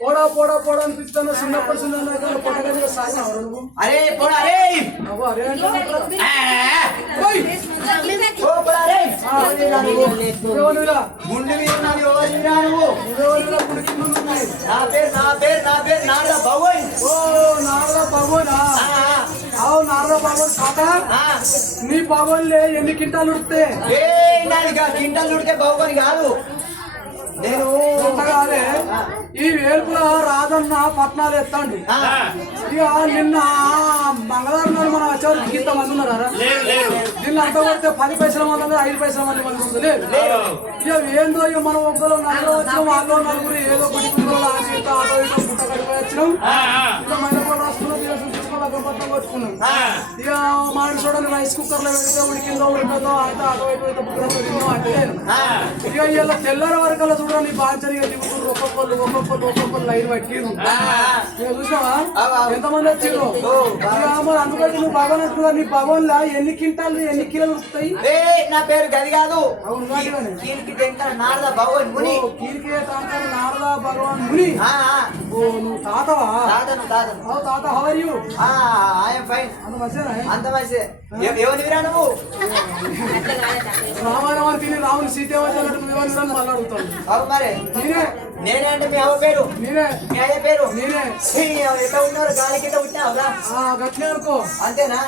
పోడా పోడా పోడా అనిపిస్తున్నా చిన్నప్పుడు చిన్న పొడగా సాగు అరే పోడా రే అరే గుండె మీద నా పేరు నారద భగవన్. ఓ నారద భగవన్. అవు నారద భగవన్ కాదా నీ భగవన్లే ఎన్ని కింటాలు ఉడితే కింటాలు ఉడితే భగవన్ కాదు నేను కాదే ఈ వేల్పుల రాజన్న పట్నాలు ఎత్తాండి ఇక నిన్న మంగళవారం నాడు మనం వచ్చేవారికి ఇంత మంది ఉన్నారా దీన్ని అంత కొడితే 10 పైసల మంది 5 పైసల మంది లేదు ఇక ఏందో ఇక మనం ఒక్కరు నలుగురు వచ్చినాం వాళ్ళు నలుగురు ఏదో ఒకటి ఆటో ఇటో పుట్ట కడిపోయి వచ్చినాం ఇక మైనప్పుడు రాసుకున్నాం గొప్పత్తం కొట్టుకున్నాం ఇక మామిడి చూడని రైస్ కుక్కర్ లో పెడితే ఉడికిందో ఉడకదో అంటే ఆటో ఇటో పుట్టిందో అంటే ఇక ఇలా తెల్లారి వరకు చూడండి బాగా దిగుతారు ఒక్కొక్కరు లైన్ పట్టిరు చూసావా ఎంతమంది వచ్చారు మరి అందుకని నువ్వు భగవాన్ అంటున్నా నీ భగవాన్ లా ఎన్ని కింటాలు ఎన్ని కిలోలు వస్తాయి నా పేరు గది కాదు నారద భగవాన్ ముని నారద భగవాన్ ముని నువ్వు తాతవా తాత హౌ ఆర్ యు అంత మంచి ఎవరిరా నువ్వు రామారావు తిని రాముని సీతేవాళ్ళు మళ్ళీ అడుగుతాడు మరి నేనే అంటే మీ అవ్వ పేరు నేనే మీ అయ్య పేరు నేనే ఎట్లా ఉన్నారు గాలి కింద పుట్టినావురా గట్లే అనుకో అంతేనా